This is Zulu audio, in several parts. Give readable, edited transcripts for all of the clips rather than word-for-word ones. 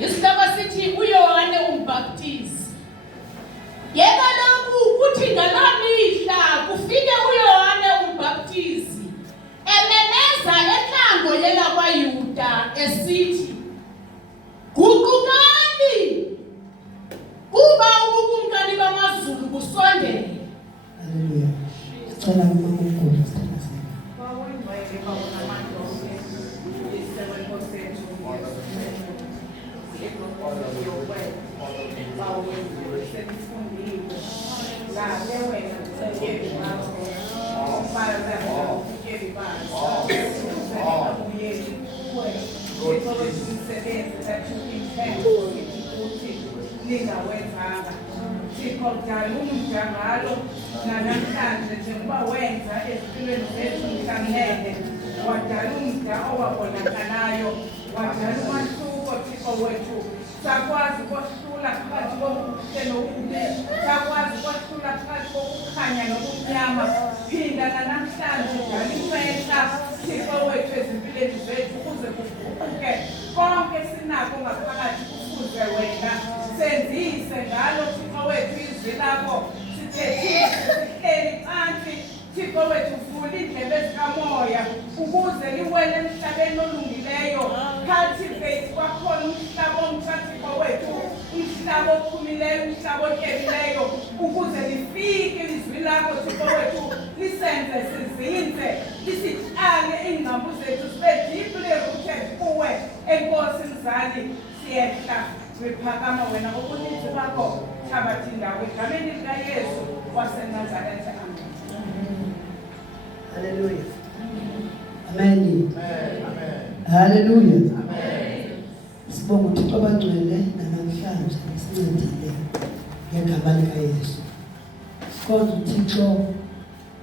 Isihloko sithi uYohane uMbhaptizi. Yebo lokhu kuthi ngalomihla kufike uYohane uMbhaptizi ememeza enhlango yelaKwaYuda esithi, "Guqukani kuba ubukumkani bamazulu busondele." Haleluya. Sicela uNkulunkulu sithandazele. Sikhodala umjangalo namhlanje njengoba wenza ezimpilweni zethu mhlamhlele wadala umda owabonakalayo wadala umahluko Thixo wethu sakwazi ukuhlula phakathi kokuhle nokubi sakwazi ukuhlula phakathi kokukhanya nobumnyama phinda namhlanje dala imehla Thixo wethu ezimpilweni zethu ukuze kuguquke konke sinako ngaphakathi kufuze wena senzise ngalo Thixo wethu izwi lakho sithethise sihleli phansi Thixo wethu vula indlebe zikamoya ukuze liwele emhlabeni olungileyo cultivate kwakhona umhlaba omtsha Thixo wethu umhlaba ophumileyo umhlaba otyebileyo ukuze lifike izwi lakho Thixo wethu lisenze sizinze lisityale iingqambo zethu sibe deeply rooted kuwe enkosi mzali siyehla siphakama wena ngokuninzi bakho thabatha indawo egameni likaYesu waseNazaretha. Haleluya. Amen. Amen. Haleluya. Amen. Sibonga uThixo abangcwele namhlanje sincedile ngegama likaYesu. Sikhonza uThixo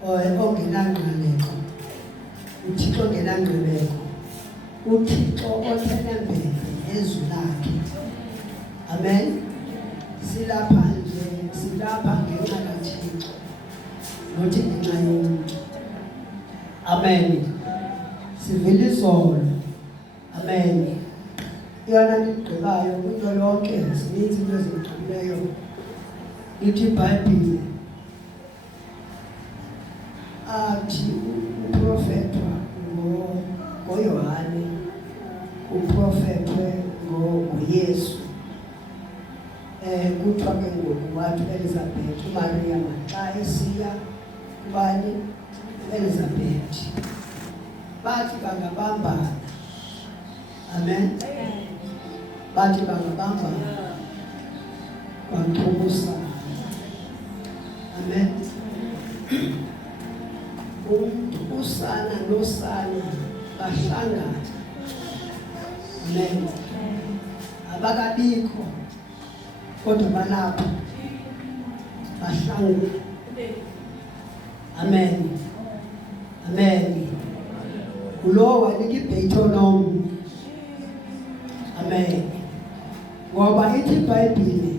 ongenangqaleko. uThixo ongenangqibeko. uThixo othenembele ezwi lakhe. Amen. Silapha nje silapha ngenxa kaThixo. Nothi ngenxa yomuntu. Amen. Sivile izolo. Amen. Iyona ligqibayo kuyo yonke zininzi into ezigqibileyo. Ithi iBhayibhile athi uprofetwa ngoYohane uprofetwe ngoYesu. Kuthiwa ke ngoku wathi Elizabeth uMaria xa esiya kubani Elizabeth bathi bangabambana. Amen. Bathi bangabambana baqhubusana. Amen. Usana nosana bahlangana. Amen. Abakabikho kodwa balapha bahlangana. Amen. Amen. Kulowa likibhayithonomi. Amen. Ngoba ithi iBhayibhile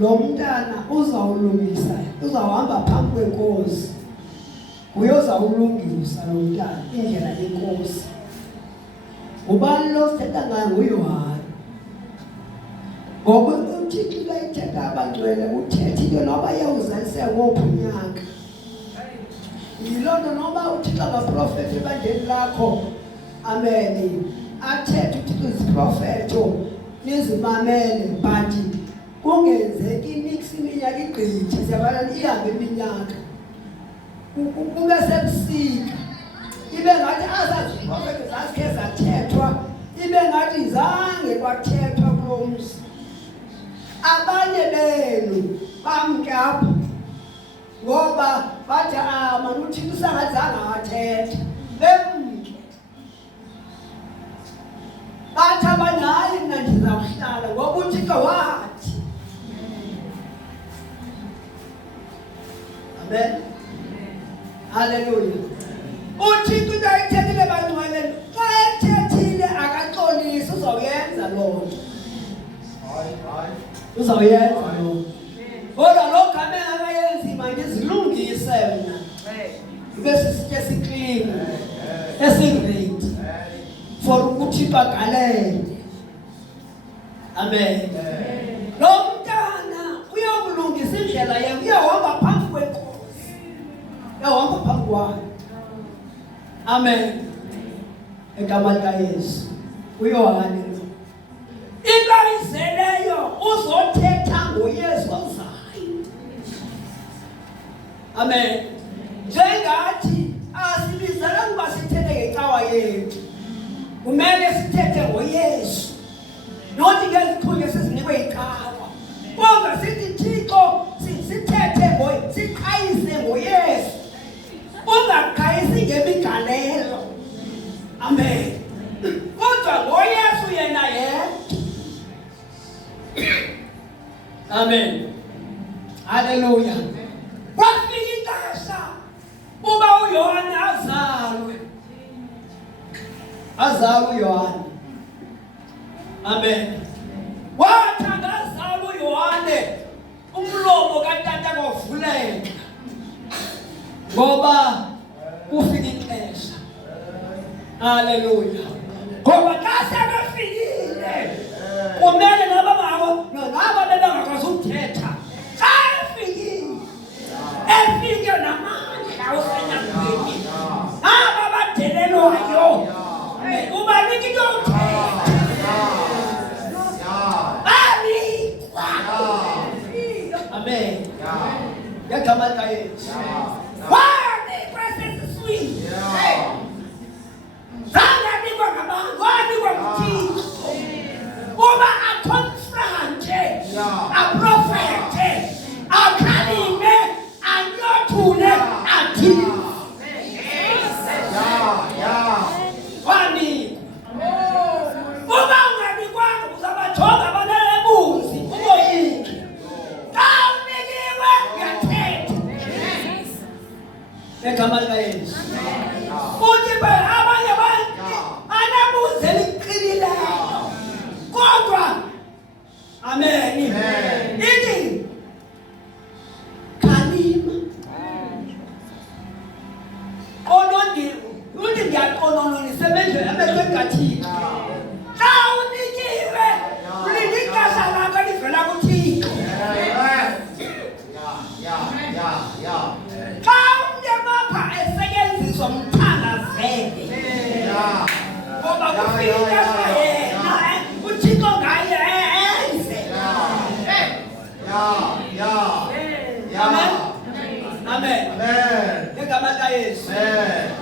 lo mntana uzawulungisa, uzawuhamba phambi kwenkosi. Uyozawulungisa lo mntana indlela yenkosi. Ubani lo sithetha ngaye? nguYohane. Ngoba uThixo xa ethetha abangcwele uthethile noba yewuzalise ngophi unyaka. Yiloo nto noba uThixo ngaprofethi ebandleni lakho, amen, athethe uThixo iziprofetho nizimamele, but kungenzeki mix iminyaka igqithi, siyabana ihambe iminyaka. Kube sebusika, ibe ngathi azaziprofethi zasikhe zathethwa, ibe ngathi zange kwathethwa kulo mzi. Abanye benu bamke apha ngoba bathi mani uThixo usangazange wathetha, bemke. Bathi abanye hayi mna ndizawuhlala ngoba uThixo wathi. Amen. Hallelujah. uThixo into ayithethile bangcwele, xa ethethile akaxolisi, uzawuyenza loo nto. Uzawuyenza loo nto. Kodwa lo gama engakayenzi mandizilungise mna. Ibe sisitye siklini esingreat for uThixo agalele. Amen. Lo mntana uyokulungisa indlela yakhe, uyahamba phambi kwenkosi. Uyahamba phambi kwayo. Amen. Egama likaYesu. uYohane into ayizeleyo uzothetha ngoYesu ozayo. Amen. Njengathi asibizele ukuba sithethe ngecawa yethu, kumele sithethe ngoYesu, nothi ngezithunywa sizinikwe icawa. Kodwa sithi Thixo sithethe siqhayise ngoYesu, ungaqhayisi ngemigalelo. Amen. Kodwa ngoYesu yena yedwa. Amen. Hallelujah. Kwafika ixesha uba uYohane azalwe uYohane. Amen. Wathi angazalwa uYohane, umlomo katata kwavuleka ngoba kufika ixesha. Hallelujah. Ngoba xa sebefikile kumele nabo bebengakwazi ukuthetha. Xa efike namandla usenyangweni, aba badelelwayo ubanika into yokuthetha. Banikwa. Amen. Ngegama likaYesu. Wanikwa sesiswini. Zanganikwa ngabantu, wanikwa nguThixo uba akonfrante, aprofete, akhalime, anyothule, athini. Wanikwa. Uba unganikwanga uzabajonga abalele ebuzi uboyike. Xa unikiwe uyathetha. Ngegama likaYesu. Uthi abanye abantu anabuze eliqinileyo, kodwa amen. Ithi khalima. Uthi ndiyaqonona nisebenze amehlo engathika. Xa unikiwe ulinda ixesha lakho livela kuThixo. Xa umntu emapha esetyenziswa mthandazele, ngoba kufika ixesha yena uThixo ngaye enze. Amen. Ngegama likaYesu.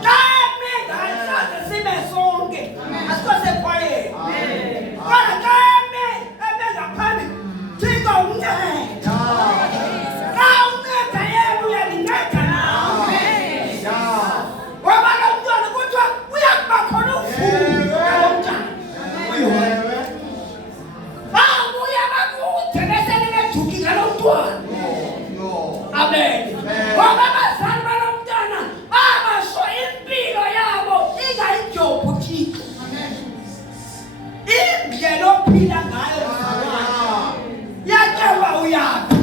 Xa mengasaze sibe sonke, asikho sekwayeni. Kodwa xa ngaphambi, Thixo unceda. Xa unceda yena uyalinceda nawe. Ngoba lo mntwana kuthiwa uyakuba khona uvuyo lo mntana. Babuya bakude besele bejuki ngalo mntwana. Amen. Ngoba abazali balo mntwana babasho impilo yabo ingayijobhu Thixo. Indlela ophila ngayo yakelwa uyaphi.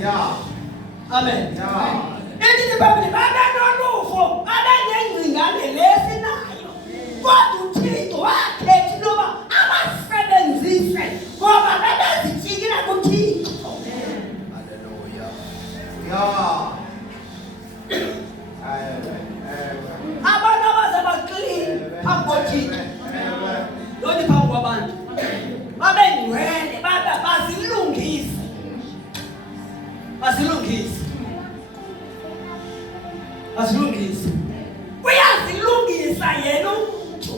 Amen. Ithi iBhayibheli babenolufo, abanengcingane lesinayo. Kodwa uThixo wakhetha loba abasebenzise ngoba babezitshikila kuThixo. Abantu abazabaqini phambi koThixo. Lona phambi kwabantu. Babengcwele, bazilungise. Uyazilungisa yena umuntu.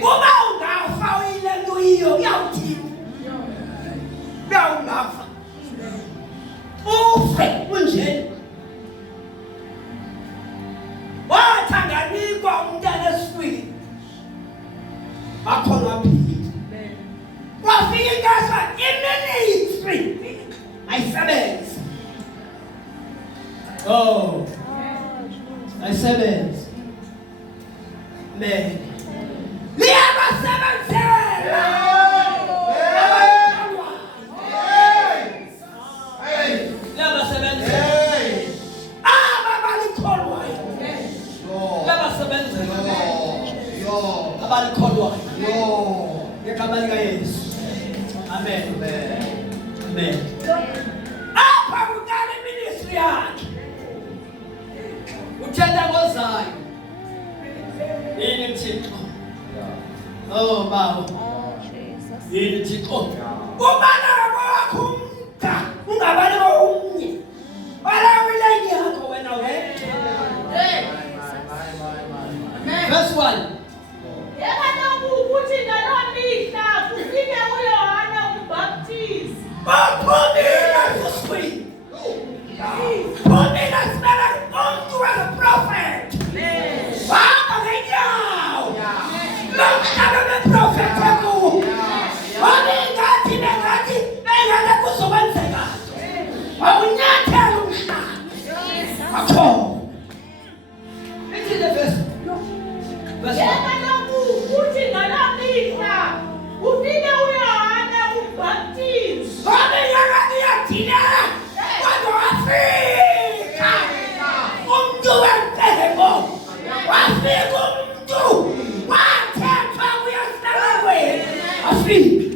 Kuba ungafa uyile luyiyo kuyawuthini? Uyawungafa. Ufe kunjeni. Wathanganikwa umntana esifwini. Bakhona waphila. Kwafika inkasa iministry ayisebenza. Oh. Ayisebenza. Amen. Liyabasebenzela. Liyabasebenzela. Abalikholwayo. Liyabasebenzela. Abalikholwayo. Ngegama likaYesu. Amen. Amen. Apha kuqala iministry yakhe. Uthetha ngozayo. Yini Thixo? Oh Baba. Yini Thixo? Ubana wakho umda, ungabani omnye. Bala wilengi yakho wena wedwa. Verse 1. Yekana ukuthi ngalomihla kufike uYohane uMbhaptizi. Baphumile kuswini. Baphumile simela umuntu was a prophet. Baba ngenyawo. Lo mhlaba beprofet akuwo. Wabengathi bengale kuzokwenzeka. Wawunyathela umhlaba. Akho. Ithi the verse. Yekana ukuthi ngalomihla kufike uYohane uMbhaptizi. Babe yakani yathina. Kodwa wafika. Umuntu wempebo. Wafika umuntu. Wathethwa kuyahlala kwenu. Wafika.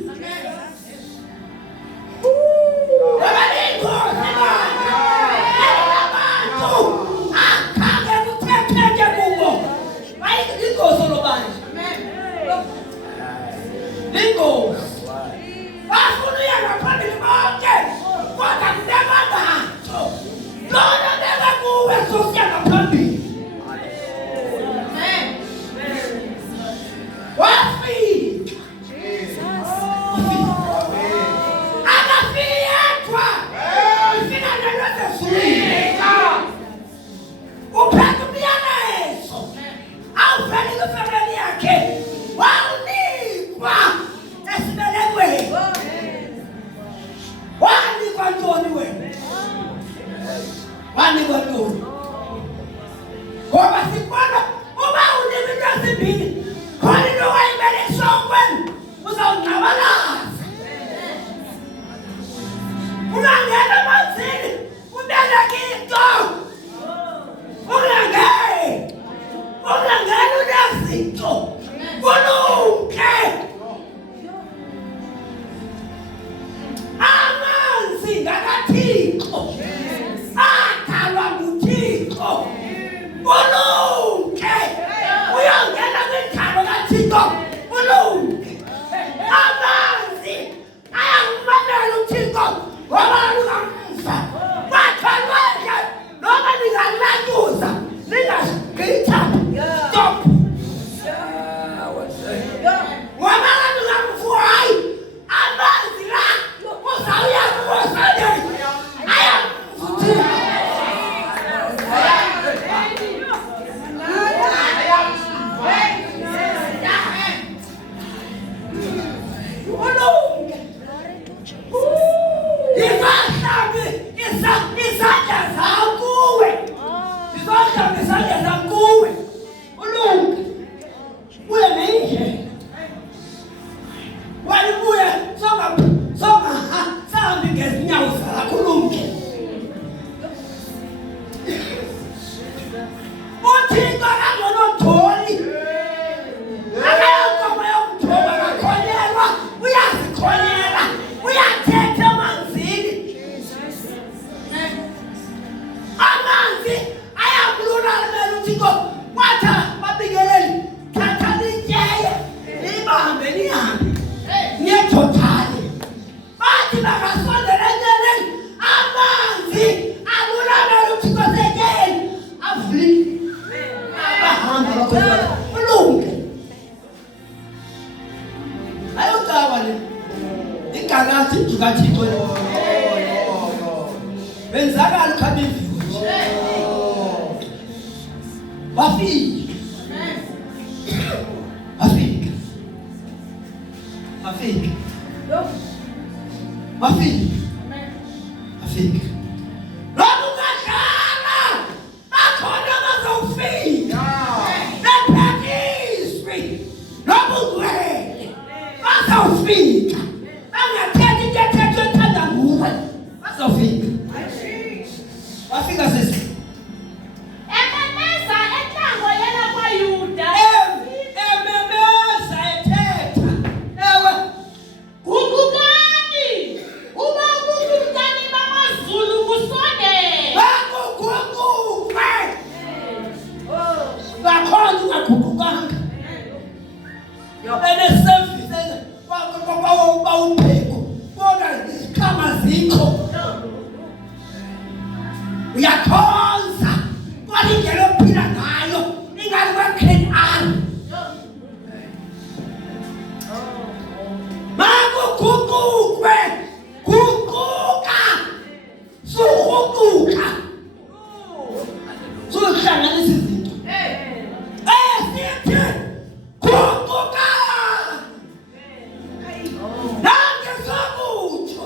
wenzakala ukhabiziwe wafika lokhu kadlala bakhona bazofika bephakiswe nobugwele bazofika bangathetha into ethethwe ethanda nguwe bazofika wafika sisi ememeza entlango yena kwaYuda ememeza ethetha ewe gugukani uma ubungumntani bamaZulu kusondele bakugugukwe bakhona ungagugukanga enesevisi bawupheko bona izikhama zikho uyakhonza kwalindlela ophila ngayo ingani kwa-Clan R makugugukwe guguka suguguka suhlanganisa izinto sithi guguka nange sokutsho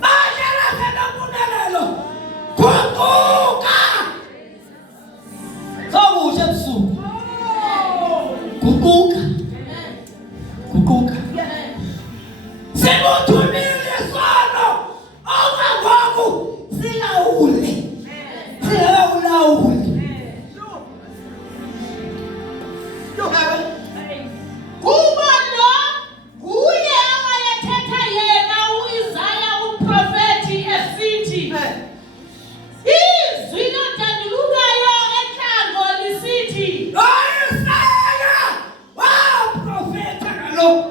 badlela senompunelelo guguka sokutsho ebusuku guguka simuthumile sono okwangoku silawule singakawulawuli kuba lo nguye owayethetha yena u-Isaya umprofethi esithi izwi lodandulukayo entlango lisithi Isaya waprofetha ngalokhu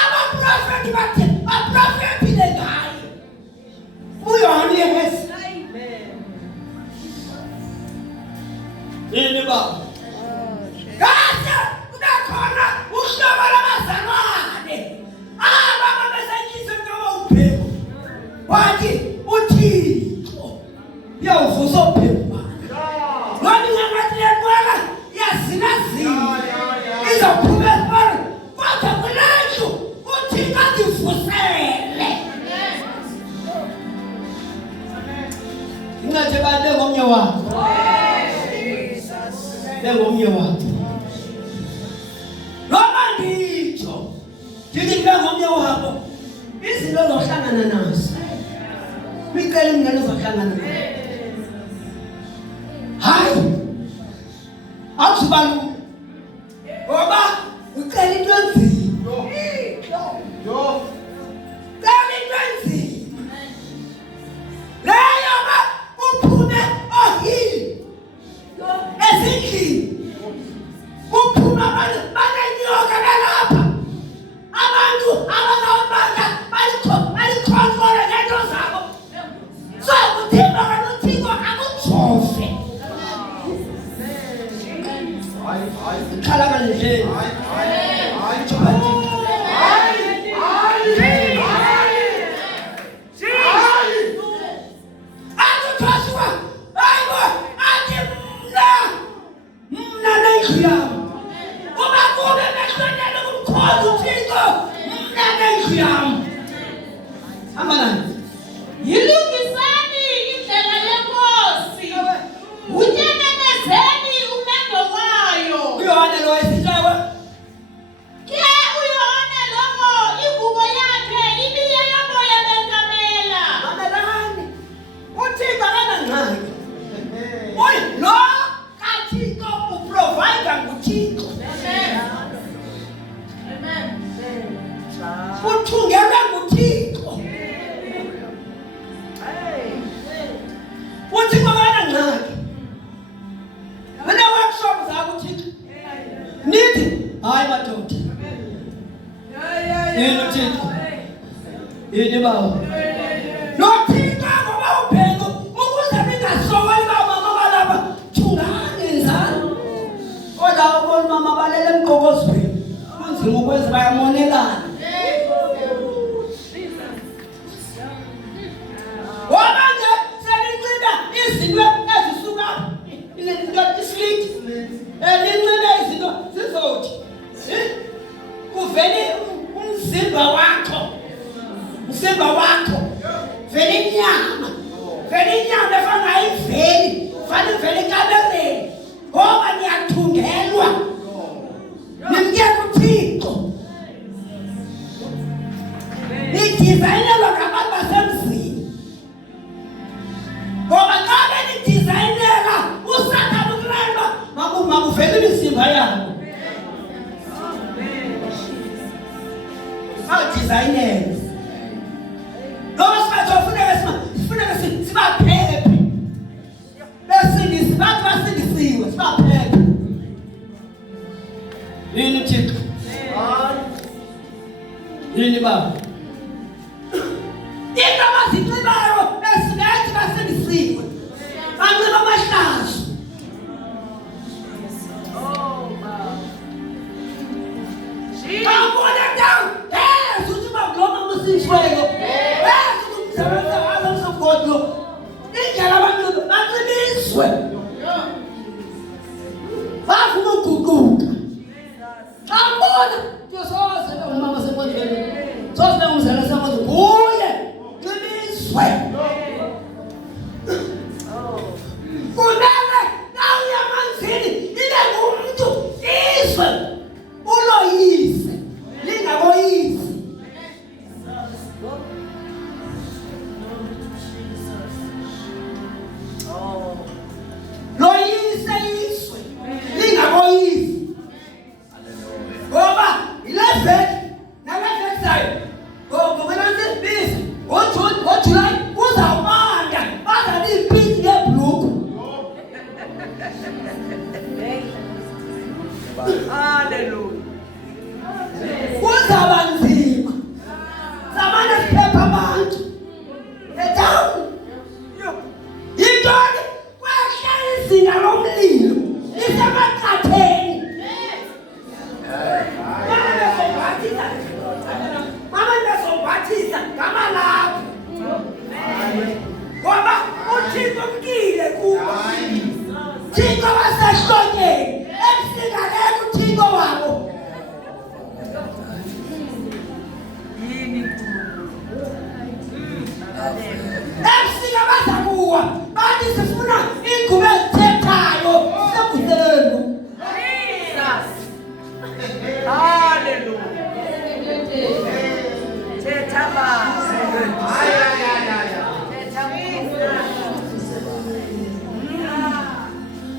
abaprofethi bathe baprofethile ngaye uyohaniyesi yini baba kade kubekhona uhlobo lwabazalwane ababebesetyiswe njengoba upheko wathi uThixo uyawuvusa upheko noma ingakathiyekwana iyazinazina izophuma esibani kodwa kulendlu uThixo azivusele ingathi bantu ngomnye wabo bengomnye wabo noma ngitsho ndithi bengomnye wabo izinto zohlangana nazo kwicela imingane zohlangana nazo hayi akuzibalula ngoba ucela into enzima cela into enzima leyo ba uphume ohili ezindlini uphuma abantu banenyoka belapha abantu abazawubanga balikhontrola ngento zabo so kuthimba kaluthiko akujove ikhalama nendleni akuthoshiwa hayibo athi mna nendlu yami uba kube behlonele kumkhozi uThixo mna nendlu yami hamba nani yilungisani indlela yenkosi utyememezeni umendo wayo uyohane lo esitshaywe ke uyohane lowo ingubo yakhe ibiyeyomoya benkamela mamelani uThixo akanangxaki uyi lo kaThixo uprovide nguThixo uthungelwe nguThixo uThixo akanangxaki wena workshop zakho uThixo nithi hayi madoda yini uThixo yini baba noThixo ngoba upheko ukuze ningasokoli bamama balapha thungani nzalo kodwa ubona mama balele emgqokozweni kunzima ukwenza bayamonelana umzimba wakho vele inyama efana ayiveli fanele vele kamereni ngoba niyathungelwa nimke kuThixo nidizayinelwa ngabantu basemzini ngoba xa benidizayinela uSathane ukulayelwa makuvele imizimba yabo awudizayinele noma sibatho funeka sibaphephe besindisi bathi basindisiwe sibaphephe yini Thixo yini baba into abazinxibayo esingathi basindisiwe banxiba amahlazo Kabona down. Yes, uthi bagloma musishwelo. Yes, umsebenza wazo sogodlo. Indlela abantu baqinisiwe. Bafuna ukuguquka. Kabona kusoze umama sekwendlele. Soze umzala samadlu kuye. Qiniswe. Kunene nawu yamanzini ibe ngumuntu izwe. Uloyise lingaboyisi loyise iswe lingaboyisi ngoba ileveki naleveki zayo ngokunanzibisi ngoJulayi uzawubanda bazaliphithi lebhuluku Hallelujah. Kuzaba nzima zamane siphepha abantu etawu yintoni kwehla izinga lomlilo lisemaqatheni mama nesombathisa ngamalapho ngoba uThixo mkile kubo Thixo wasehlonyeni ebusika leko uThixo wabo ebusika bazakuwa bathi sifuna ingubo ezithethayo sekuzelenu Hallelujah.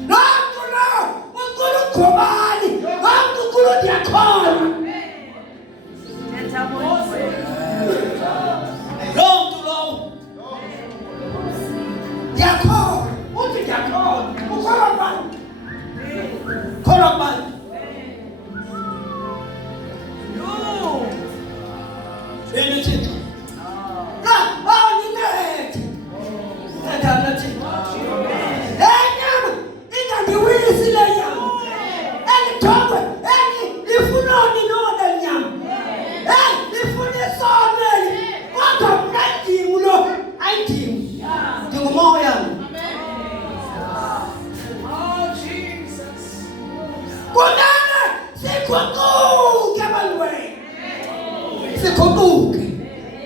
Nonto lo unkulu khobani nonto unkulu diakhona nonto lo diakhona uthi diakhona ukholwa bani Yini Thixo na awuninethe Thanda Thixo Enyama ingandiwisi le nyama elithongwe lifunoni nona nyama lifune sonele kodwa mna ndimu lo ayindimu ndingumoya kunene siguquke balweni siguquke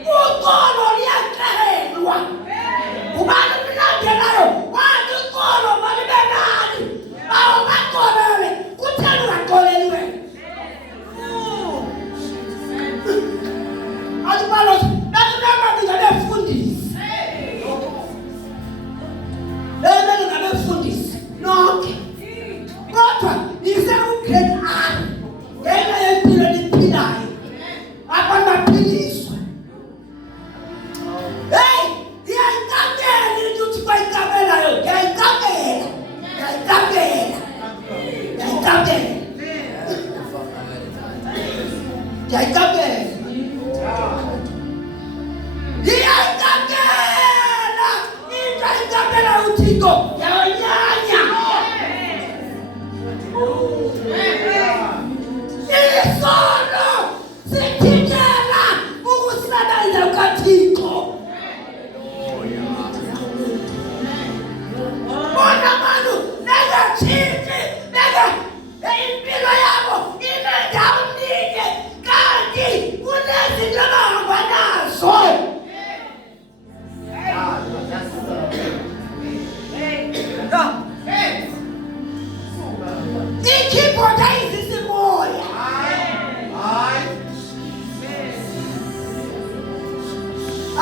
uqolo liyacelwa ubani mlandelayo wathi uqolo malibe nani awubaqolele kutheni ungaqoleliwe azibalo bekunama ngabefundisi ngabefundisi nonke kodwa isegrade R ngenxa yempilo liphilayo abantu baphiliswa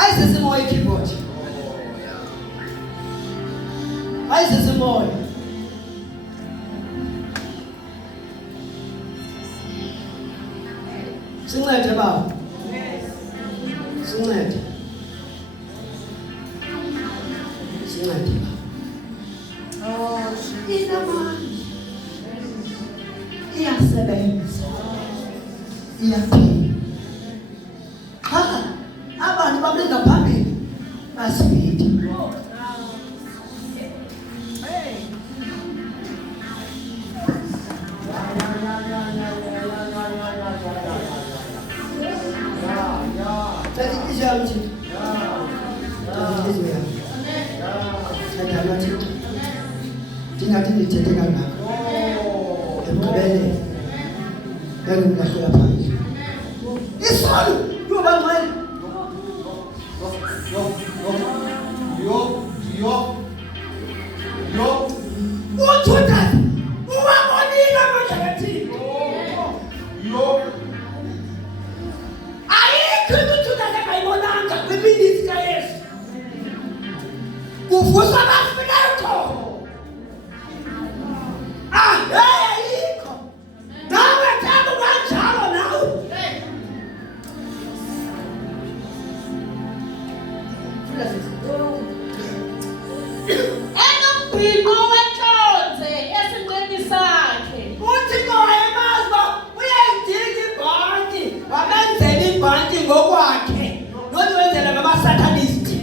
ayisisimoya ikeyboard. Ayisisimoya. Sincede baba. Sincede. Sincede baba. Inamani. Iyasebenza. Iyaphila. Abantu babenza phambili basibidi. Tingathi nithethe kangaka. Emgqibeleni. Ngingahlela phambili. Isolo yoba ngcwele. Uthutha. Uwabonile manje ngathi. Ayikho uthutha engayibonanga kwiminithi kaYesu. Uvusa abafikayo. Ayikho. Nawe thabo kanjalo nawe. Enombhiko wehlonze esinqeni sakhe. Uthixo wayemazi uba uyayidinga ibhanki. Wabenzela ibhanki ngokwakhe. Nothi wenzela ngamasathanisti.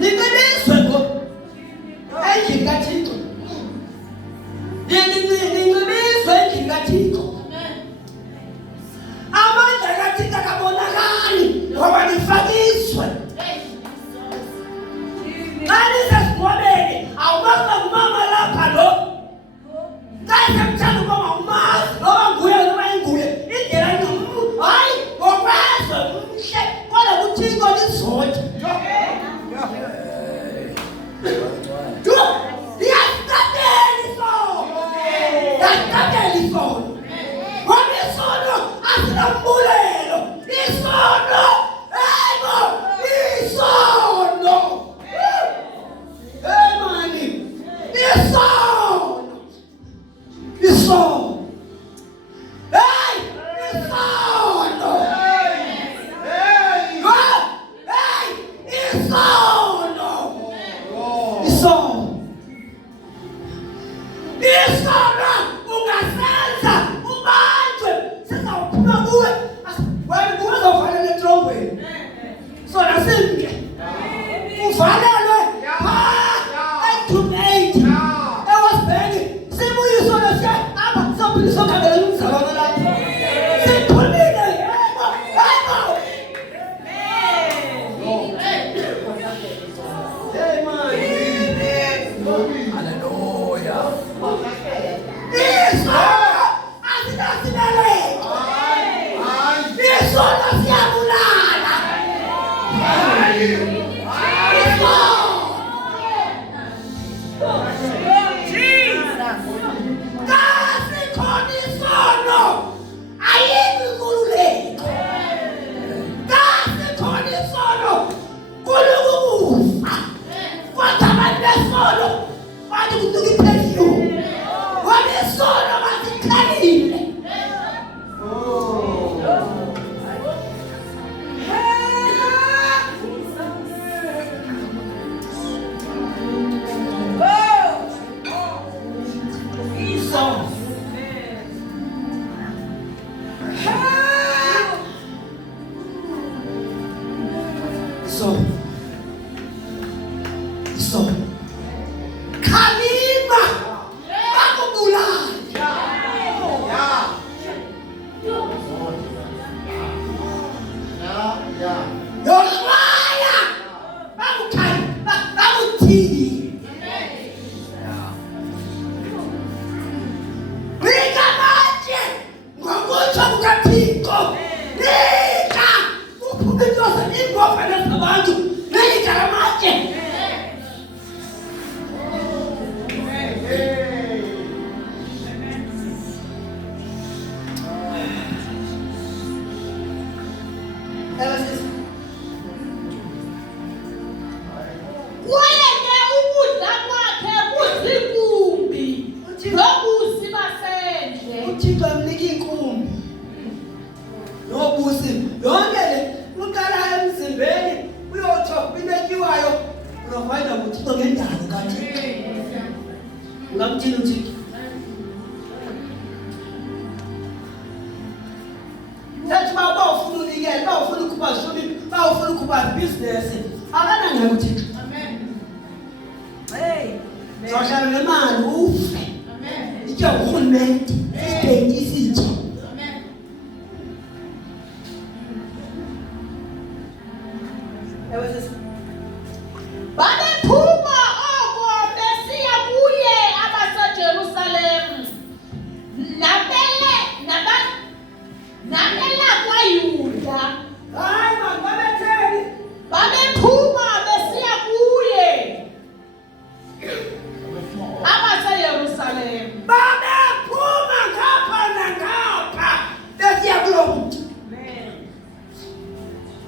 Niqinizwe ngo endlini kaThixo. Niqinizwe endlini kaThixo. Amandla kaThixo akabonakali ngoba nifakiswe. Xa nisesiboneni awumazi ngumama lapha lo. Xa semthanda uba ngawumazi noba nguye noba inguye indlela hayi ngokwezwe mhle kodwa kuThixo lizothe. Kwaye ke ukudla kwakhe kuzikumbi nobusi basendle. uThixo amnika inkumbi nobusi yonke le uqala emzimbeni uyothoba inetyiwayo uzokwenda uThixo ngendalo kaThixo. Ungamthini uThixo? Sathi bawufuna unikela, bawufuna ukuba shumi, bawufuna ukuba business. Akanangeke uThixo. Amen. Hey. Zohlala nemali ufe. Amen. Ike urhulumente sibheke isitho. Amen. Ewe sisi. Babephuma oko besiya kuye abaseJerusalem. Nabela kwaYuda. Hayi mangabetheni. Babephuma besiya kuye abaseJerusalem. Babephuma ngapha nangapha besiya kulo muntu. Amen.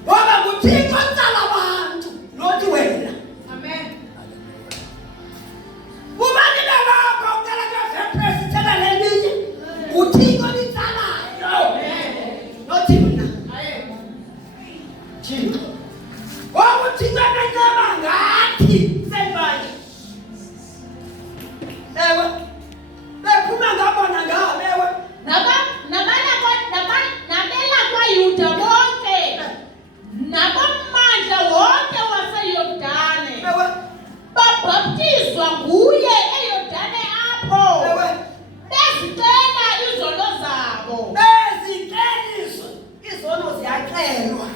Ngoba uThixo utsala abantu nothi wena. Amen. Ubani lapha uqala kaVepres thela lelinye. uThixo litsalayo. Nothi mina. Thixo. Ngoba uThixo encaba ngathi semanje. Ewe. Bephuma ngabona ngabe ewe. Nabela kwaYuda bonke nabommandla wonke waseYordane Ewe. babhaptizwa nguye eYordane apho Ewe. bezicela izono zabo. Bezikeliso. Izono ziyacelwa.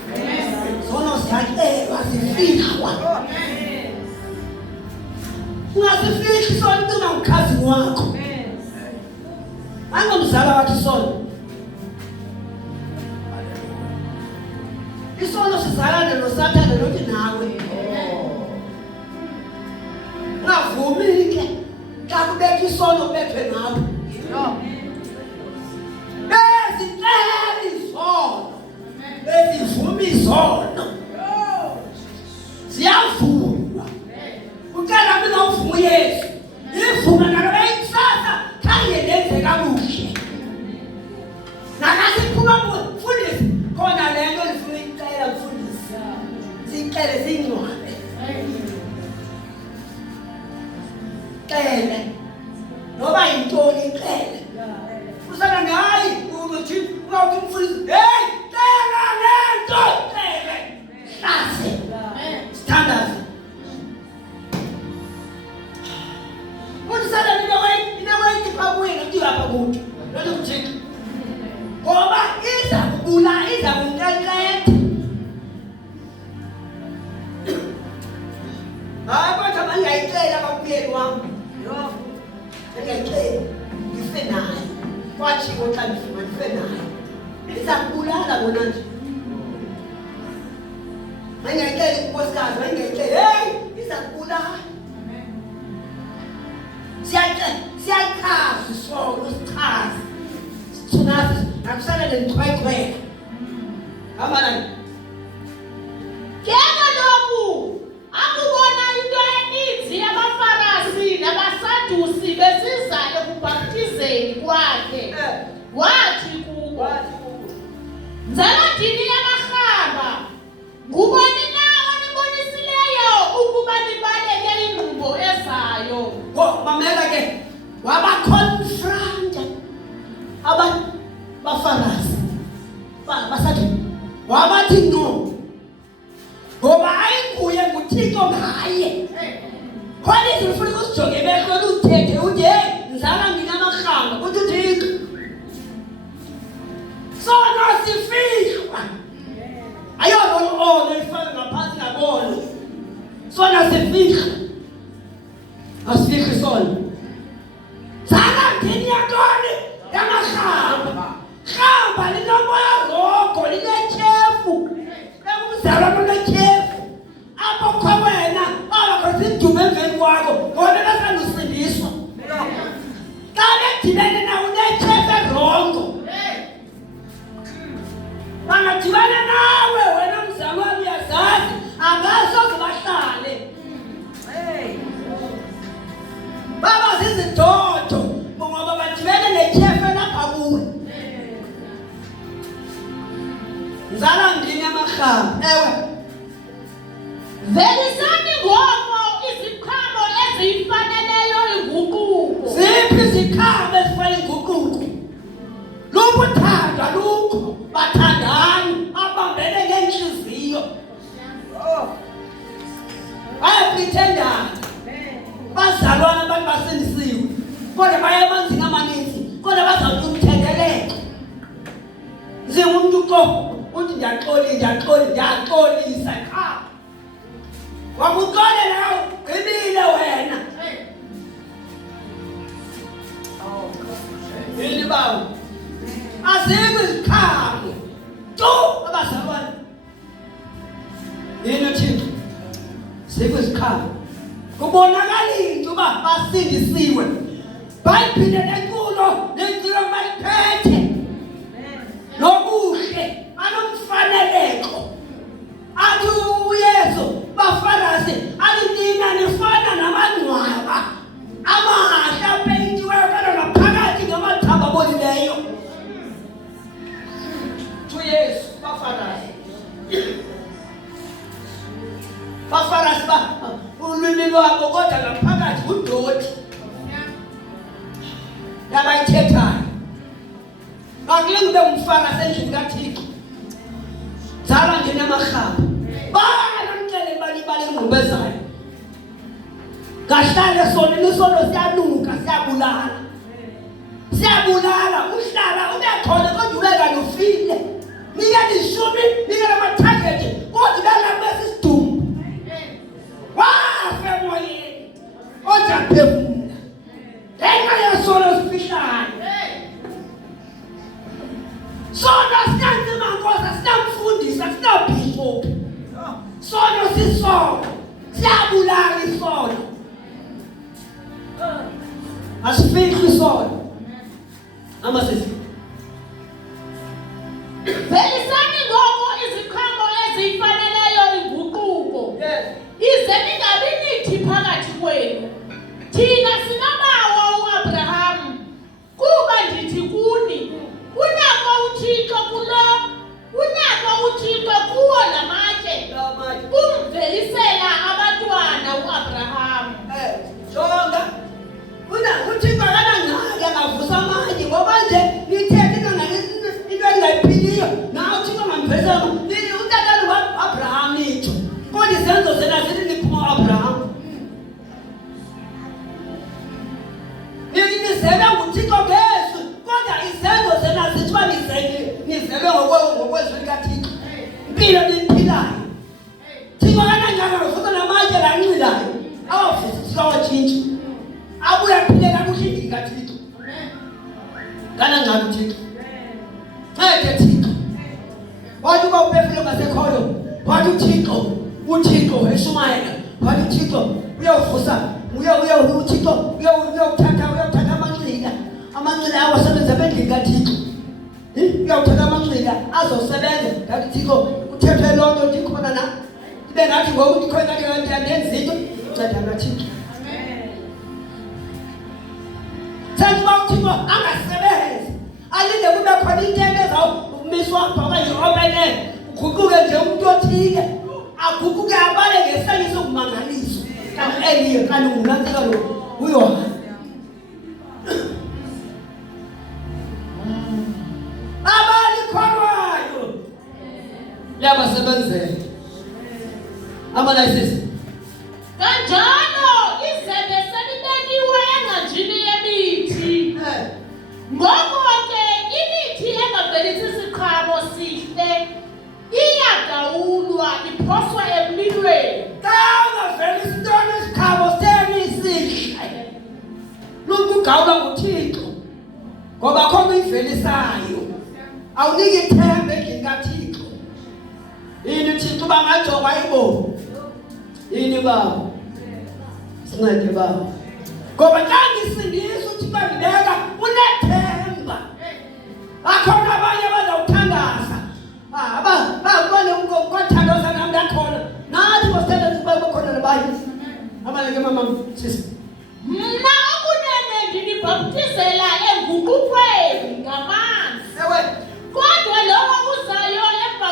Izono ziyacelwa zifikwa. Ungasifihli sona ucima ngukhazi wakho. Angomzala wakhe isono. Isono sizalane noSathane lothi nawe. Ungavumi ke xa kubekho isono kubethwe nawe. Bezicela izono. Bezivuma izono. Ziyavunywa. Ucela mina uvuma uYesu. Ivuma nalo eyikusasa khange lenze kakuhle. Nakasiphuma mfundisi khona le nto ndifuna icela mfundisi. Sicele singcwabe. Cele. Noba yintoni icele. Usana ngayi ukuthi ungawuthi mfundisi, hey, cela lento, cele. Hlase. Standard. Unisana ninewayithi phakuwena ukuthi lapha kuthi. Lento kuthixo. Ngoba iza kubula, iza kunqenqetha. Hayi kodwa mangayicela bakuyeli wami. Ngiyacela ngife naye. Kwatshiwo xa ngifuna ngife naye. Iza kubulala bona nje. Mangayicela unkosikazi, mangayicela, hey, iza kubulala. Siyachaza isono, sichaza. Sithunazi, nakusala nenichwaychwela. Hamba nani? Ke kaloku akubona into eninzi yabaFarisi nabaSadusi besiza ekubhaptizeni kwakhe. Wathi kubo, "Nzaladini yamarhaba, ngubani na onibonisileyo ukuba nibaleke inkqubo ezayo?" Mamela ke wabaconfronta abaFarisi basathi wabathi no ngoba ayinguye nguThixo ngaye. Khona izinto ufuna ukusijonge emehlweni uthethe uthi hey nzala mina amarhamba kuthi uThixo. Sona sifihlwa. Ayona ono ifana ngaphansi ngabona. Sona sifihlwa. Asifihli sona. Zala ndini yakoni yamarhamba. Hamba linomoya rogo linetyhefu. Bekuzalwa nonetyhefu. Apho kwa wena abakho sidume emveni kwakho ngona basandusindiswa. Xa bedibene nawe unetyhefu erongo. Bangadibana nawe wena Zala ndini amarhaba. Ewe. Velisani ngoku iziqhamo ezifaneleyo inguquko. Ziphi iziqhamo ezifanele inguquko? Lukuthanda lukho, bathandani abambene ngenhliziyo. Bayapretendana. Bazalwana abantu basindisiwe. Kodwa baye emanzini amaninzi. Kodwa bazawuthi umthendeleko. Umuntu uthi ndiyaxolisa qha. Wakuxolela ugqibile wena. Yini bawo? Azikho iziqhamo. Tu abazalwane. Yini Thixo? Zikho iziqhamo. Kubonakalile uba basindisiwe. Bayiphinde lenkulo lentilo bayiphethe. Nobuhle anomfaneleko. Athi uYesu bafarasi alinina nifana namangcwaba. Amahle apeyitiweyo kana ngaphakathi ngamathaba abolileyo. uYesu bafarasi. Bafarasi ulwimi lwabo kodwa ngaphakathi udoti. Yabayithethayo. Akulingi ube umfarasi endlini kaThixo. Zala nje namarhaba. Banomcele balibale ingqubezayo. Kahlale sona isono siyanuka siyabulala. Siyabulala uhlala ube khona kodwa ubeka nofile. Nika lishumi, nika lamathagete kodwa ubeka besisidumbu. Wafe moyeni. Oja phefumula. Ngenxa yesono sifihlayo. Sona sinanzima nkosi sinamfundisa sinabishop. Sono sisono. Siyabulala isono. Asifihli isono. Amasisi. Velisani ngoku iziqhamo ezifaneleyo inguquko. Ize ningabi nithi phakathi kwenu. Thina sinabawo uAbrahamu. Kuba ndithi kuni. Unako uThixo kulo. Unako uThixo kuwo lamatye. Umvelisela abantwana uAbrahamu. Jonga. uThixo akanangxaki angavusa amanye ngoba nje lithethe into engayiphiliyo. Nawe uThixo angamvelisela utatana uAbrahamu itsho. Kodwa izenzo zena zithi liphuma uAbrahamu. Nizelwe nguThixo ngesu. Kodwa izenzo zena zithi uba nizelwe ngokwezwi likaThixo. Impilo niyiphilayo. Thixo akanangxaki angavusa namatye lancilayo. Awavusisa awatshintshi. Abuya aphile kakuhle endlini kaThixo. Kanangxaki uThixo. Ncede Thixo. Wathi uba uphefumule ngasekhoyo. Wathi uThixo eShumayela. Wathi uThixo uyawuvusa. uThixo uyawuthatha amanxila. Amanxila awasebenza endlini kaThixo. Uyawuthatha amanxila azosebenza. Ngathi Thixo uthethwe loo nto ndikhona na. Ibe ngathi ngoku ndikhona ndiyandenza into. Nceda ngaThixo. Sathi uba uThixo angasebenzi. Alinde kube khona intente ezawumiswa okanye i-opener. Uguquke nje umuntu othile. Aguquke abale ngesanye sokumangaliso. Eliyo kanti ungunansika lo uYohane. Abalikholwayo liyabasebenzela. Amalayisisi. Kanjalo izebe selibekiwe enganjini yemithi. Ngoko ke imithi engavelisi isiqhamo sihle iyagawulwa iphoswa emlilweni. Xa ungavelisi intwana isiqhamo semisihle lokugawulwa nguThixo ngoba khona uyivelisayo. Awuniki ithemba endlini kaThixo. Yini Thixo bangajonga ibona. Yini baba? Sincede baba. Ngoba xa ngisindisa uThixo ngibeka unethemba. Akhona abanye abazawuthandaza. Babone ukuthandaza nami ndakhona. Nathi bosithandaza ukuba khona nabayi. Abaleke mama sisi. Mna okunene ndinibhaptizela enguqukweni ngamanzi. Ewe. Kodwa lowo uzayo emva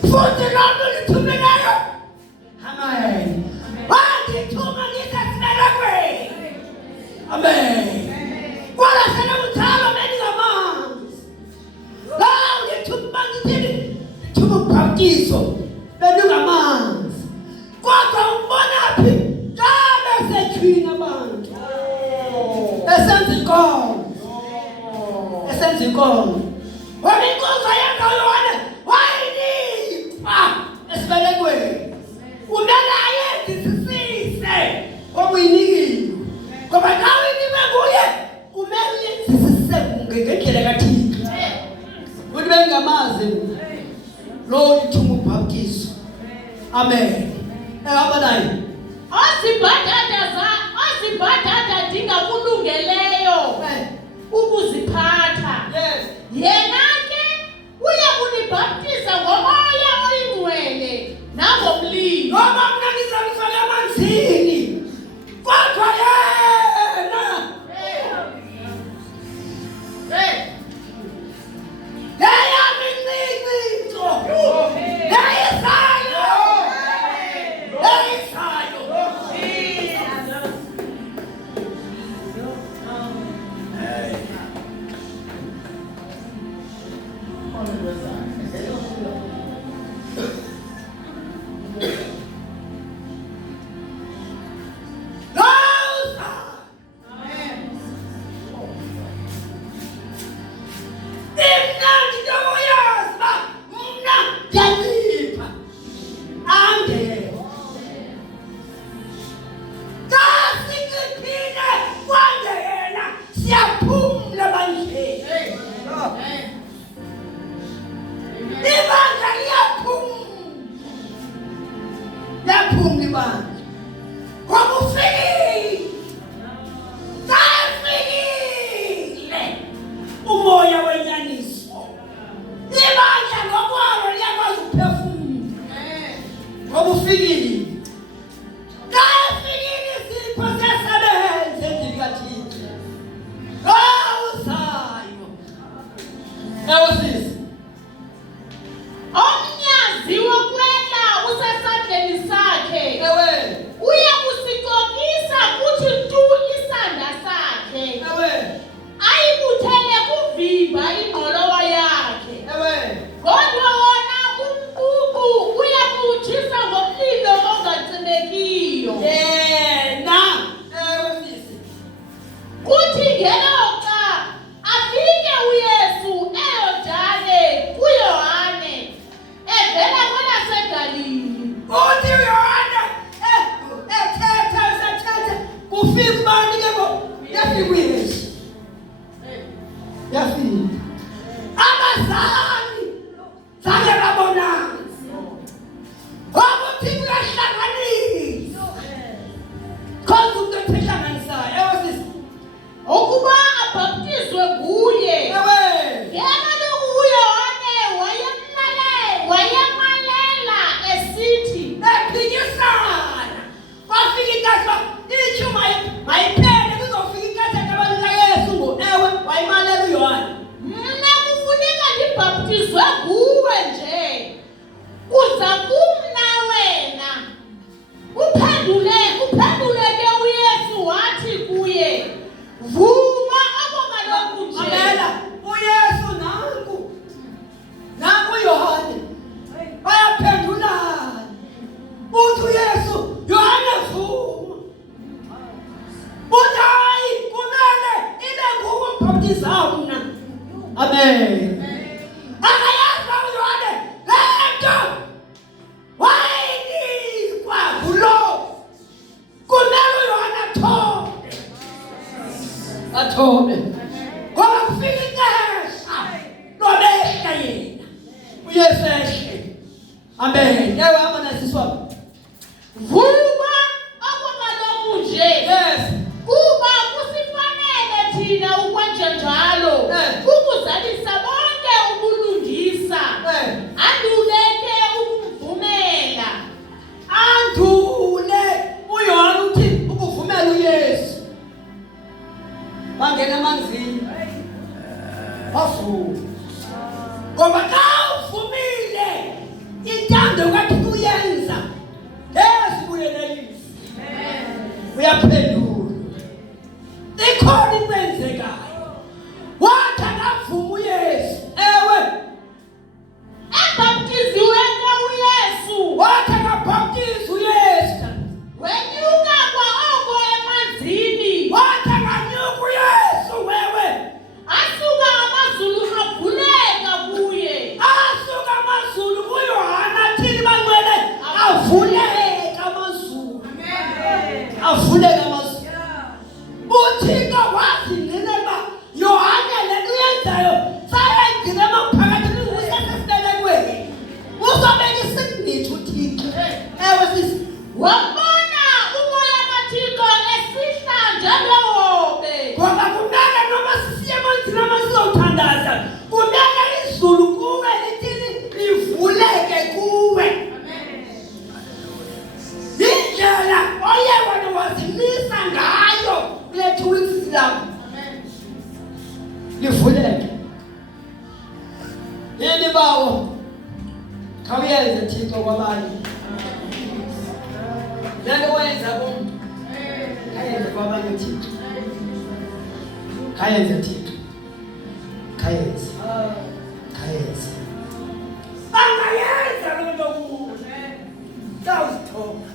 futhi lonto lithumelayo amen wangithuma ngisasimele amen wala sana uthalo bengamanzi la ngithuma ngithini thuma ubhaptizo bengamanzi kodwa ubona phi kabe sethwini abantu esenza inkomo wena inkomo yakho Yohane wayinipa esibelekweni umele ayenzisise obuyinikiwe ngoba nawe nibe kuye kumele uyenzisise ngendlela kaThixo ukuthi bengamazi lo lithuma ubhaptizo amen abanayo Ozibhadada dingakulungeleyo ukuziphatha. Yena ke uyakunibhaptiza ngomoya oyingcwele nangomlilo. Ngoba mina ngizamfaka emanzini kodwa yena umoya wenyaniso ibandla ngokwalo liyakwazi ukuphefumula ngoba ufikile kafikile isipho sesebenze endlini kaThixo uzayo ewusisi Omnyazi wokwela usesandleni sakhe. ewe Uya kusikokisa kuthi tu isanda sakhe. ewe Ayibuthele kuvimba ingqolowa yakhe. ewe Kodwa wona umbuku uya kuwutshisa ngomlilo ongacimekiyo. yena ewusisi Kuthi ngeloxa afike uYesu eYordane kuYohane evela kwelaseGalili. uthi uYohane ethetha kufika ubani ke ngo yafika uYesu yafika abazali zange babonana ukuthi kuyahlanganisa khona umuntu ehlanganisayo ewusisi Ukuba abhaptizwe kuye. ewe Ngeke uYohane wayemalela esithi ephikisana bafika inkathi ithi mayiphele kuzofika inkathi abantu kaYesu ewe wayimalela uYohane mna kufuneka ndibhaptizwe kuwe nje. Uza kumna wena. Uphendule ke uYesu wathi kuye, vuma abo kaloku nje. mamela uYesu nanku uYohane bayaphendulana uthi uYesu Yohane vuma uthi hayi kumele ibe nguwe ubhaptizayo mna amen akayazi uYohane lento wayinikwa ngulo kumele uYohane athobe ngoba kufika ixesha lobehla yena uYesu ehle amen ewe amanasiswa Vuma abo kaloku nje. yes Kuba kusifanele thina ukwenza njalo. Ukuzalisa bonke ubulungisa. Anduleke ukumvumela. andule uYohane uthi ukuvumela uYesu bangena emanzini bavuma ngoba ka uvumile uyaphendula. Ikhona into eyenzekayo. Wathi akavuma uYesu. Ewe. Ebhaptiziwe uYesu. Wathi akabhaptiza uYesu. Wenyuka kwa emanzini. Wathi akanyuka uYesu wewe. Asuka amazulu avuleka kuye. Asuka amazulu kuYohana thini bangcwele avuleka amazulu. Amen. Avuleka amazulu. Uthixo wathi ngineba Yohana lento yenzayo sayengena maphakathi usesibelekweni. Uzobeka isignithi uThixo. Ewe sisi Wabona umoya kaThixo esihla njengehobe. ngoba kumele noma sisiye emanzini noma sizothandaza kumele izulu kuwe lithini livuleke kuwe. Indlela oye wena wazimisa ngayo kule 2 weeks lapho livuleke. Yini bawo khawuyenze Thixo kwabanye. Lento wenza kumuntu kayenze kwabanye Thixo. Kayenze Thixo. Kayenze. Kayenze. Angayenza lo nto kuwe. Sawuzithoba.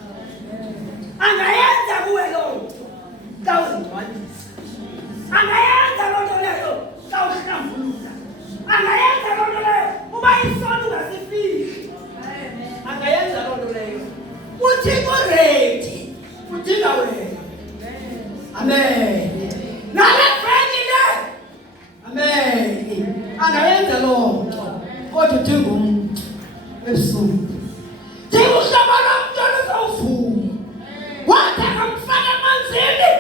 Angayenza kuwe lo nto. Sawuzigcwalisa. Angayenza lo nto leyo. Sawuhlambuluza. Angayenza lo nto leyo. Uba isono ungasifihli. Angayenza lo nto leyo. Uthixo ready. Udinga wena. Amen. Nale friend le. Amen. Angayenza lo nto. Kodwa udinga umuntu ebusuku. Dinga uhlaba lomntwana uzawuvuma. Wathi akamfaka emanzini.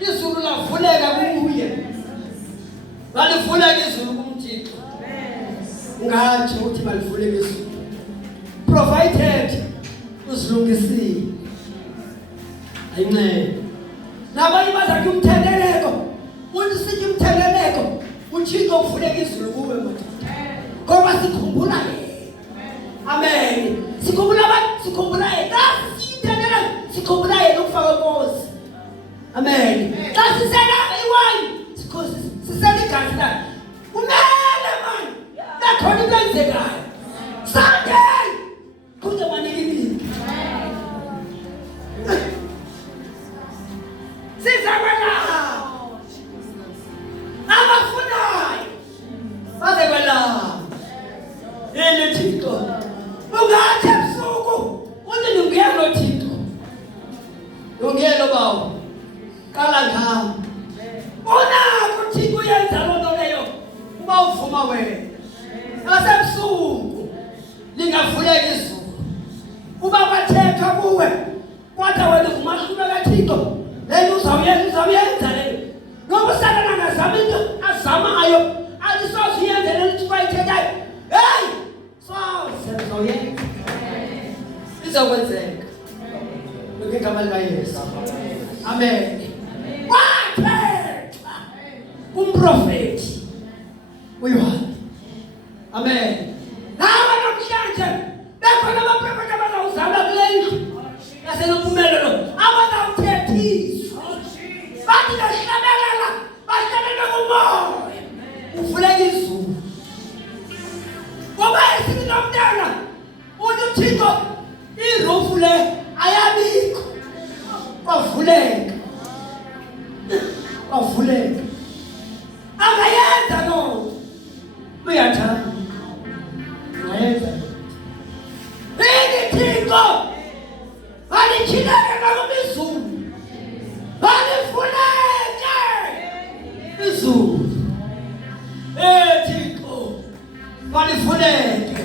Izulu lavuleka kuye. Balivuleka izulu kumthixo. Ungathi uthi balivuleka izulu. Provided uzilungisile. Ayincane. Nabanye bazathi umthendeleko. Unisithi umthendeleko. Uthixo uvuleka izulu kuwe manje. Ngoba sikhumbula yena. Amen. Sikhumbula abantu, sikhumbula yena. Sithandela, sikhumbula yena ukufaka inkosi. Amen. Xa sisela iwayini, sisela igazi lakhe. Kumele manje. Nakhona into eyenzekayo. Sunday. Kuze manikini. Sizakwela. Abafunayo. Bazekwela. Yini Thixo. Ungathi ebusuku uthi ngiyelo Thixo. Ngiyelo bawo. Kala ngami. Unakho Thixo uyenza lo nto leyo. Uba uvuma wena. Asebusuku lingavuleka izulu. Uba kwathethwa kuwe. Kwathi wena uvuma kaThixo. Leyo uzawuyenza leyo. Ngoba uSathane angazama into azamayo. Alisoze uyenze lento ukuthi bayithethayo. Hey! Sawuyenza. Izokwenzeka. Ngegama likaYesu. Amen. Wathethwa kumprofeti uYohana. Amen. Nawe namhlanje bekhona abaprofeti abazawuzalwa kule ndlu yaseNompumelelo abazawuthethiswa. Bathi bahlabelela, bahlabelela kumoya. Uvuleka izulu. Ngoba esithi nomntana uthi uThixo irufu le ayabikho. Kwavuleka. Kwavuleka. Angayenza lo. Uyathanda. Angayenza. Yini Thixo. Alikhileke ngomizulu. Balivuleke. Izulu. Thixo. Balivuleke.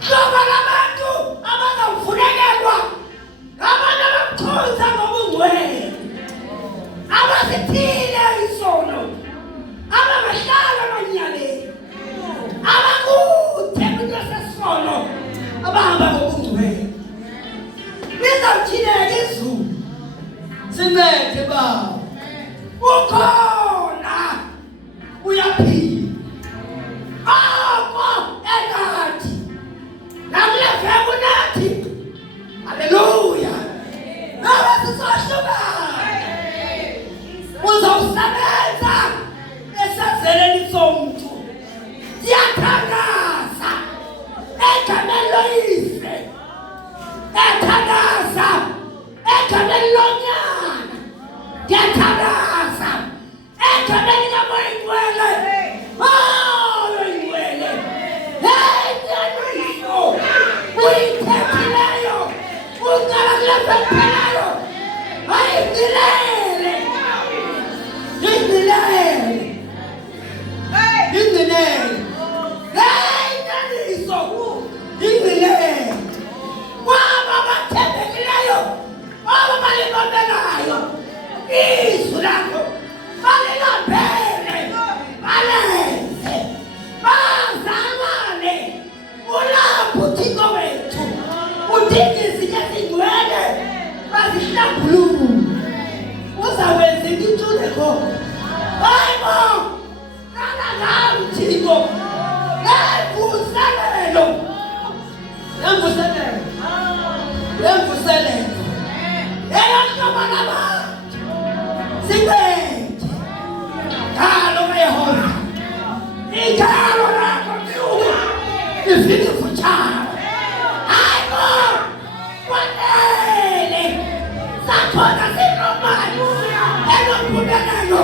Ngoba labantu abazawuvulekelwa ngabantu abamkhonza ngobungcwele. Abazithile isono. Abahlala amanyaleni. Abakude kumuntu sesono. Abahamba ngobungcwele. Bizawuthileka izulu. Sincede baba. Ukhona. Uyaphila. Engathi. Nakuleveku nathi. Hallelujah. Nawe sisohlukane. Yathandaza egameni lonyana. Yathandaza egameni likaMoyingcwele. Moyingcwele. Hey, nyaniso. Uyithethileyo. Ungalakulaphelayo. Ayingilele. Ingilele. Ingilele. Hey, nyaniso. Ingilele. Waba bathembekileyo. Waba balibambelayo. Izwi lakho balilambele. Balenze. Bazalwane. Ulapho uThixo wethu. Udinga izinto ezingcwele. Bazihlambulule. Uzawenza intuthuko khona. Hayibo. Qala ngawe uThixo. Nemvuselelo. Nemvuselelo. Nemvuselelo. Eyakhoba nabantu. Sibethe. Ngalo kaYehova. Igalo lakho likhulu. Livike futhana. Hayibo. Kwanele. Sakhona sinomali. Enomphumelo.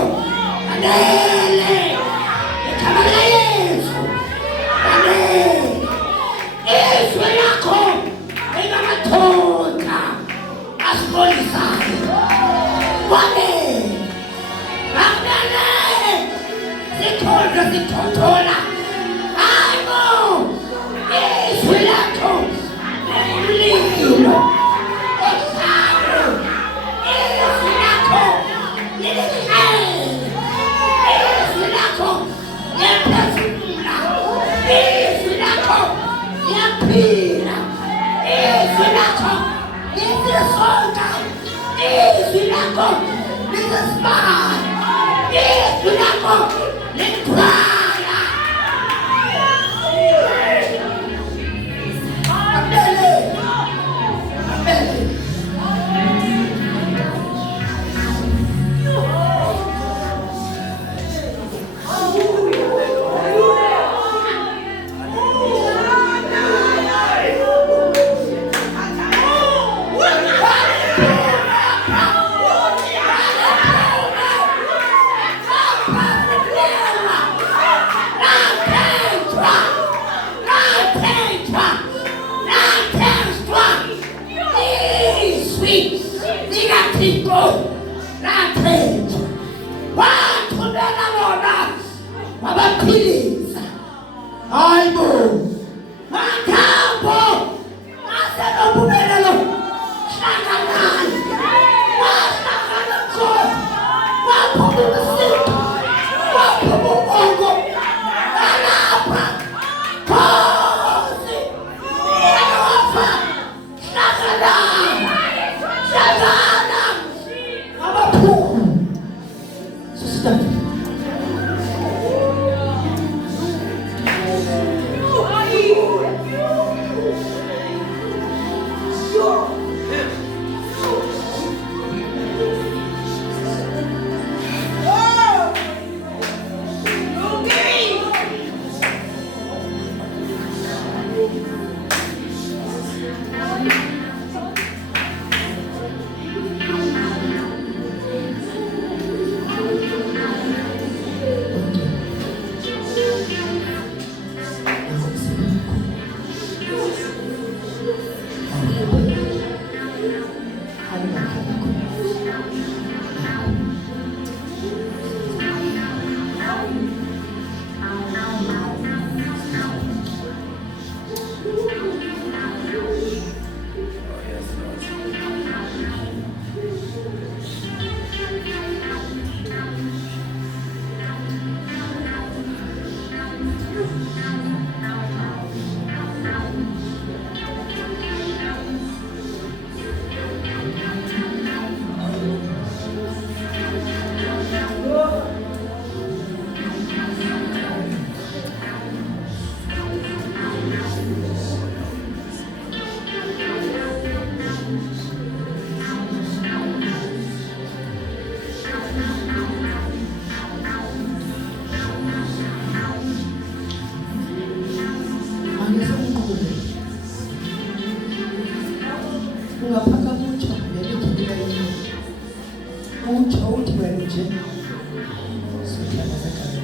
Kwanele. Igama likaYesu. Kwanele. Izwi lakho lingamathonga asibonisayo. Kwanele. Kwanele. Sikhona sithothola. Hayibo. Izwi lakho lingumlilo. Ohlalo. Izwi lakho lilihlele. Izwi lakho liyaphefumula. Izwi lakho liyaphila. Izwi lakho lisisonga. Izwi lakho lisisibaya. Izwi lakho likhaya. Abele. Abele. Hayibo. Mathambo. Asenobubelelo. Hlanganani. Wahlangana khona. Waphuma umsipho. Waphuma ubongo. Alapha. Khosi. Yehova. Hlangana. Hlangana. Abaphuma. Sisithathe. Ungaphaka mucho ngelithi lelo. Uthi wena nje. Sihlala sekhaya.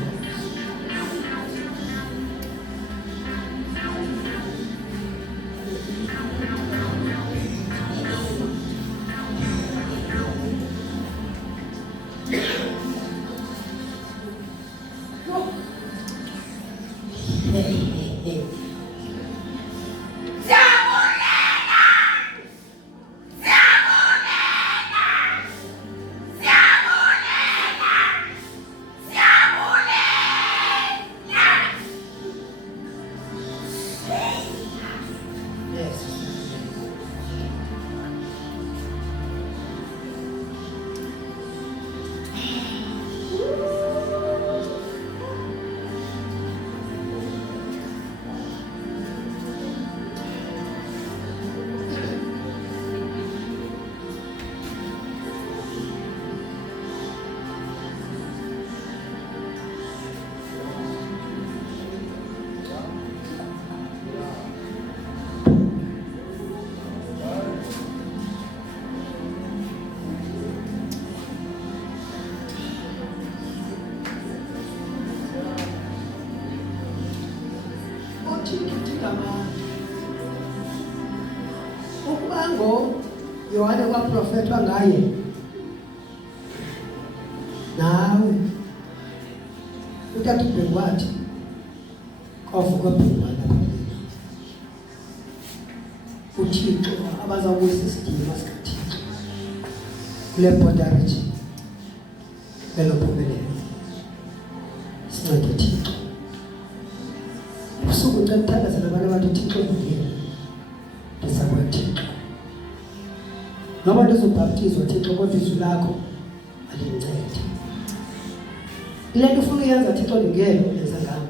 Ukubango Yohane kwaprofetwa ngaye nawe uthatha ubhekwathi kwavuka phezulu uThixo abazawubuyisa isidima sikaThixo kule borderage elophumelelo sincede Thixo usuku ngicela abantu abathi Thixo ngiyena ndisakwa Thixo noma ndizobhaptizwa Thixo kodwa izwi lakho alincede ile nto ufuna uyenza Thixo ngeke yenza ngayo